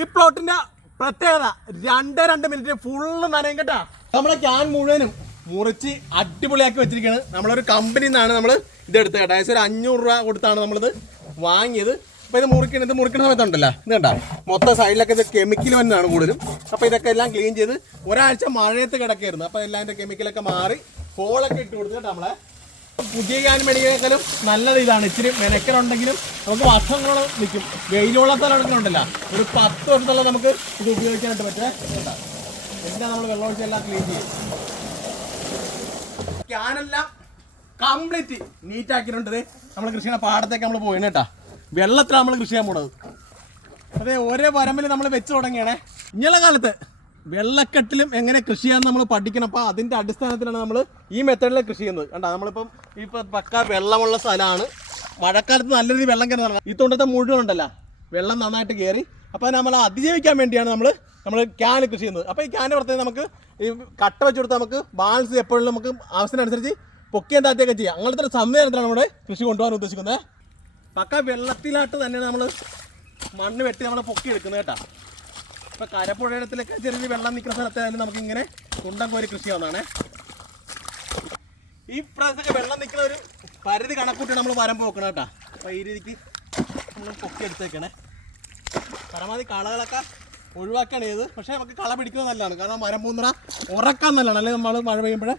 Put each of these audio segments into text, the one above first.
ഈ പ്ലോട്ടിന്റെ പ്രത്യേകത 2 minute full നനയും കേട്ടാ. നമ്മളെ ക്യാൻ മുഴുവനും മുറിച്ച് അടിപൊളിയാക്കി വെച്ചിരിക്കുകയാണ്. നമ്മളൊരു കമ്പനിയിൽ നിന്നാണ് നമ്മൾ ഇതെടുത്തത് കേട്ടോ. ഏകദേശം ഒരു 500 രൂപ കൊടുത്താണ് നമ്മളിത് വാങ്ങിയത്. അപ്പോൾ ഇത് മുറിക്കുന്ന സമയത്തുണ്ടല്ലോ, ഇത് കണ്ട മൊത്തം സൈഡിലൊക്കെ ഇത് കെമിക്കൽ തന്നെയാണ് കൂടുതലും. അപ്പോൾ ഇതൊക്കെ എല്ലാം ക്ലീൻ ചെയ്ത് ഒരാഴ്ച മഴയത്ത് കിടക്കായിരുന്നു. അപ്പോൾ എല്ലാം അതിൻ്റെ കെമിക്കലൊക്കെ മാറി ഹോളൊക്കെ ഇട്ട് കൊടുത്ത് കേട്ടോ. നമ്മളെ പുതിയ ക്യാൻ മേടിക്കാനും നല്ലത് ഇതാണ്. ഇച്ചിരി മെനക്കലുണ്ടെങ്കിലും നമുക്ക് വർഷങ്ങളോളം നിൽക്കും. വെയിലുള്ളത്തോളം ഉണ്ടല്ലോ, ഒരു 10 വർഷത്തോളം നമുക്ക് ഇത് ഉപയോഗിക്കാനായിട്ട് പറ്റേ. എല്ലാം നമ്മൾ വെള്ളമൊഴിച്ച് എല്ലാം ക്ലീൻ ചെയ്യും. ക്യാനെല്ലാം കംപ്ലീറ്റ് നീറ്റ് ആക്കിയിട്ടുണ്ട്. നമ്മൾ കൃഷിയുടെ പാടത്തേക്ക് നമ്മൾ പോയിന് കേട്ടാ. വെള്ളത്തിലാണ് നമ്മൾ കൃഷി ചെയ്യാൻ പോണത്. അതെ, ഓരോ വരമ്പിൽ നമ്മൾ വെച്ച് തുടങ്ങിയാണേ. ഇങ്ങനെയുള്ള കാലത്ത് വെള്ളക്കെട്ടിലും എങ്ങനെ കൃഷി ചെയ്യാമെന്ന് നമ്മൾ പഠിക്കണം. അപ്പോൾ അതിൻ്റെ അടിസ്ഥാനത്തിലാണ് നമ്മൾ ഈ മെത്തേഡിൽ കൃഷി ചെയ്യുന്നത്. കണ്ടാ നമ്മളിപ്പം പക്ക വെള്ളമുള്ള സ്ഥലമാണ്. മഴക്കാലത്ത് നല്ല രീതിയിൽ വെള്ളം കയറുന്നതാണ്. ഈ തൊണ്ടത്തെ മുഴുവൻ ഉണ്ടല്ലോ, വെള്ളം നന്നായിട്ട് കയറി. അപ്പോൾ നമ്മൾ അതിജീവിക്കാൻ വേണ്ടിയാണ് നമ്മൾ ക്യാൻ കൃഷി ചെയ്യുന്നത്. അപ്പോൾ ഈ ക്യാൻ്റെ പുറത്തേക്ക് നമുക്ക് ഈ കട്ട വെച്ച് കൊടുത്താൽ നമുക്ക് ബാലൻസ് എപ്പോഴും നമുക്ക് ആവശ്യത്തിനനുസരിച്ച് പൊക്കിയാൻ താഴ്ത്തിയൊക്കെ ചെയ്യാം. അങ്ങനത്തെ ഒരു സംവിധാനത്തിലാണ് നമ്മുടെ കൃഷി കൊണ്ടുപോകാൻ ഉദ്ദേശിക്കുന്നത്. പക്ക വെള്ളത്തിലായിട്ട് തന്നെയാണ് നമ്മൾ മണ്ണ് വെട്ടി നമ്മൾ പൊക്കിയെടുക്കുന്നത് കേട്ടോ. ഇപ്പോൾ കരപ്പുഴയിടത്തിലൊക്കെ ചെറിയ വെള്ളം നിൽക്കുന്ന സ്ഥലത്തായാലും നമുക്കിങ്ങനെ കുണ്ടം കോരി കൃഷി ചെയ്യാവുന്നതാണ്. ഈ പ്രാവശ്യമൊക്കെ വെള്ളം നിൽക്കുന്ന ഒരു പരിധി കണക്കൂട്ടി നമ്മൾ വരം പോക്കണം കേട്ടോ. അപ്പോൾ ഈ രീതിക്ക് നമ്മൾ പൊക്കിയെടുത്തേക്കണേ. പരമാവധി കളകളൊക്കെ ഒഴിവാക്കാണ് ചെയ്ത്. പക്ഷേ നമുക്ക് കള പിടിക്കുന്നത് നല്ലതാണ്. കാരണം മരം പൂന്നറ ഉറക്കാൻ നല്ലതാണ്. അല്ലെങ്കിൽ നമ്മൾ മഴ പെയ്യുമ്പോൾ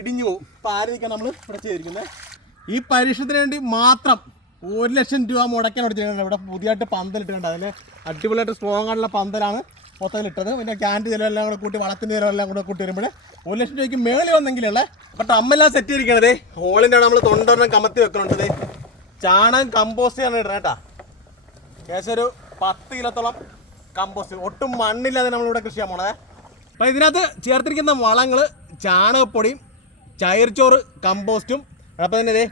ഇടിഞ്ഞു പോകും. അപ്പോൾ ആ രീതിക്കാണ് നമ്മൾ ഇവിടെ ചെയ്തിരിക്കുന്നത്. ഈ പരീക്ഷണത്തിന് വേണ്ടി മാത്രം 1 ലക്ഷം രൂപ മുടക്കാൻ എടുത്തിട്ടുണ്ട്. ഇവിടെ പുതിയതായിട്ട് പന്തലിട്ടുണ്ട്. അതിൽ അടിപൊളിയായിട്ട് സ്ട്രോങ് ആയിട്ടുള്ള പന്തലാണ് മൊത്തത്തിലിട്ടത്. പിന്നെ ക്യാൻ്റെ ചിലവെല്ലാം കൂടെ കൂട്ടി വളത്തിൻ്റെ ചിലവെല്ലാം കൂടെ കൂട്ടി വരുമ്പോൾ 1 ലക്ഷം രൂപയ്ക്ക് മേളിൽ വന്നെങ്കിലല്ലേ. അപ്പോൾ ടമ്മെല്ലാം സെറ്റ് ചെയ്തിരിക്കണത് ഹോളിൻ്റെ നമ്മൾ തൊണ്ടൊരെണ്ണം കമത്തി വെക്കണുണ്ട്. ചാണകം കമ്പോസ്റ്റ് ആണ് ഇടണം കേട്ടോ. ഏകദേശം ഒരു 10 കിലോത്തോളം കമ്പോസ്റ്റ്, ഒട്ടും മണ്ണില്ലാതെ നമ്മളിവിടെ കൃഷി ചെയ്യാൻ പോണേ. അപ്പോൾ ഇതിനകത്ത് ചേർത്തിരിക്കുന്ന വളങ്ങൾ ചാണകപ്പൊടിയും ചയർച്ചോറ് കമ്പോസ്റ്റും അപ്പോൾ തന്നെ ഇതേ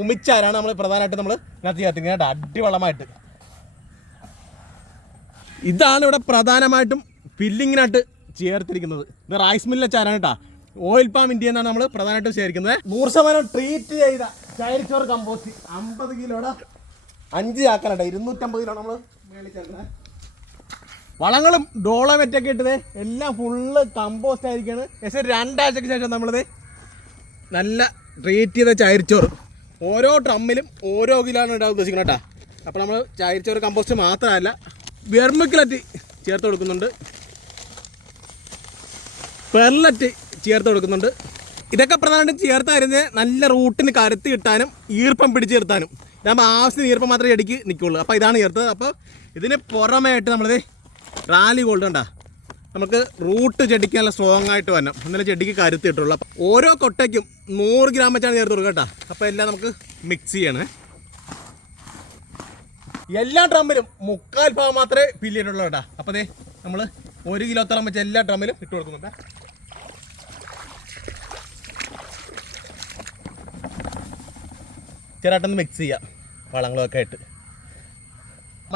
ഉമിച്ചാരാണ് നമ്മൾ പ്രധാനമായിട്ട് നമ്മൾ ഇതിനകത്ത് ചേർത്തിരിക്കുന്നത് കേട്ടോ. അടിവളമായിട്ട് ഇതാണ് ഇവിടെ പ്രധാനമായിട്ടും ഫില്ലിങ്ങിനായിട്ട് ചേർത്തിരിക്കുന്നത്. ഇത് റൈസ് മില്ലിലെ ചാരാണ് കേട്ടോ. ഓയിൽ പാം ഇന്ത്യ എന്നാണ് നമ്മൾ പ്രധാനമായിട്ടും ചേർക്കുന്നത്. 100% ട്രീറ്റ് ചെയ്ത ചയർച്ചോറ് കമ്പോസ്റ്റ് 50 കിലോയുടെ 5 ചാക്കാനാട്ടോ. 250 കിലോ നമ്മൾ മേളിൽ ചേർക്കുന്നത്. വളങ്ങളും ഡോളമെറ്റൊക്കെ ഇട്ടത് എല്ലാം ഫുള്ള് കമ്പോസ്റ്റ് ആയിരിക്കുകയാണ്. ഏകദേശം 2 ആഴ്ചയ്ക്ക് ശേഷം നമ്മളിത് നല്ല ട്രീറ്റ് ചെയ്ത ചയർച്ചോറ് ഓരോ ഡ്രമ്മിലും ഓരോ കിലോയാണ് ഇടാൻ ഉദ്ദേശിക്കുന്നത് കേട്ടോ. അപ്പോൾ നമ്മൾ ചയർച്ചോറ് കമ്പോസ്റ്റ് മാത്രമല്ല വെർമിക്കുലറ്റ് ചേർത്ത് കൊടുക്കുന്നുണ്ട്, പെർലറ്റ് ചേർത്ത് കൊടുക്കുന്നുണ്ട്. ഇതൊക്കെ പ്രധാനമായിട്ടും ചേർത്തായിരുന്നത് നല്ല റൂട്ടിന് കരുത്ത് കിട്ടാനും ഈർപ്പം പിടിച്ച് നിർത്താനും. ഇതാകുമ്പോൾ ആവശ്യത്തിന് ഈർപ്പം മാത്രമേ ചെടിക്ക് നിൽക്കുള്ളൂ. അപ്പോൾ ഇതാണ് ചേർത്തത്. അപ്പോൾ ഇതിന് പുറമേയായിട്ട് നമ്മളിത് റാലി ഗോൾഡ് കണ്ടാ നമുക്ക് റൂട്ട് ചെടിക്ക് നല്ല സ്ട്രോങ് ആയിട്ട് വരണം, എന്നാലും ചെടിക്ക് കരുത്ത് കിട്ടുള്ളൂ. അപ്പോൾ ഓരോ കൊട്ടയ്ക്കും 100 ഗ്രാം വെച്ചാണ് ചേർത്ത് കൊടുക്കുക കേട്ടോ. അപ്പോൾ എല്ലാം നമുക്ക് മിക്സ് ചെയ്യണേ. എല്ലാ ഡ്രമ്മിലും 3/4 ഭാഗം മാത്രമേ ഫില്ല് ചെയ്തിട്ടുള്ളൂ കേട്ടോ. അപ്പോൾ അതേ നമ്മൾ 1 കിലോത്തോളം വെച്ച് എല്ലാ ഡ്രമ്മിലും ഇട്ട് കൊടുക്കുന്നുണ്ട്. ചെറുതായിട്ടൊന്ന് മിക്സ് ചെയ്യാം വളങ്ങളൊക്കെ ആയിട്ട്.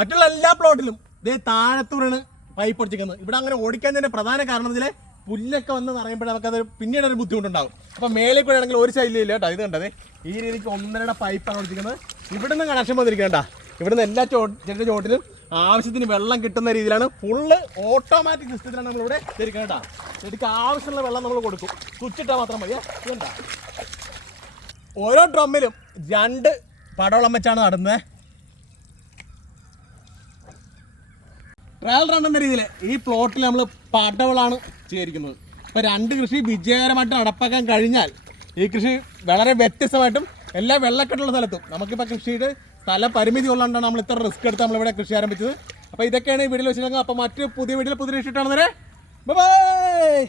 മറ്റുള്ള എല്ലാ പ്ലോട്ടിലും ഇതേ താഴത്തൂരാണ് പൈപ്പ് ഒടിച്ചിരിക്കുന്നത്. ഇവിടെ അങ്ങനെ ഓടിക്കാൻ തന്നെ പ്രധാന കാരണം ഇതിലെ പുല്ലൊക്കെ വന്ന് പറയുമ്പോൾ നമുക്കത് പിന്നീട് ഒരു ബുദ്ധിമുട്ടുണ്ടാകും. അപ്പോൾ മേളിൽ കൂടെ ആണെങ്കിൽ ഒരു സൈഡിലില്ല കേട്ടോ. ഇത് കണ്ടത് ഈ രീതിക്ക് 1.5 പൈപ്പാണ് ഒടിച്ചിരിക്കുന്നത്. ഇവിടുന്ന് കണക്ഷൻ വന്നിരിക്കണ്ട. ഇവിടുന്ന് എല്ലാ ചെടിയുടെ ചോട്ടിലും ആവശ്യത്തിന് വെള്ളം കിട്ടുന്ന രീതിയിലാണ് ഫുള്ള് ഓട്ടോമാറ്റിക് സിസ്റ്റത്തിലാണ് നമ്മളിവിടെ ശരിക്കും കേട്ടോ. ചെടിക്ക് ആവശ്യമുള്ള വെള്ളം നമ്മൾ കൊടുക്കും, സ്വിച്ച് ഇട്ടാൽ മാത്രം മതി. ഇതുണ്ടാ ഓരോ ഡ്രമ്മിലും 2 പടവളം വെച്ചാണ് നടുന്നത്. ട്രയൽ റൺ എന്ന രീതിയിൽ ഈ പ്ലോട്ടിൽ നമ്മൾ പടവളാണ് ചെയ്തിരിക്കുന്നത്. അപ്പോൾ 2 കൃഷി വിജയകരമായിട്ട് നടപ്പാക്കാൻ കഴിഞ്ഞാൽ ഈ കൃഷി വളരെ വ്യത്യസ്തമായിട്ടും എല്ലാ വെള്ളക്കെട്ടുള്ള സ്ഥലത്തും നമുക്കിപ്പോൾ കൃഷിയുടെ സ്ഥല പരിമിതി ഉള്ളതുകൊണ്ടാണ് നമ്മൾ ഇത്ര റിസ്ക് എടുത്ത് നമ്മളിവിടെ കൃഷി ആരംഭിച്ചത്. അപ്പോൾ ഇതൊക്കെയാണ് ഈ വീഡിയോയിൽ വെച്ചിട്ടുണ്ടെങ്കിൽ. അപ്പോൾ മറ്റു പുതിയ വീഡിയോയിൽ പുതിയ ഇഷ്ടമാണെന്നേ. ബൈ.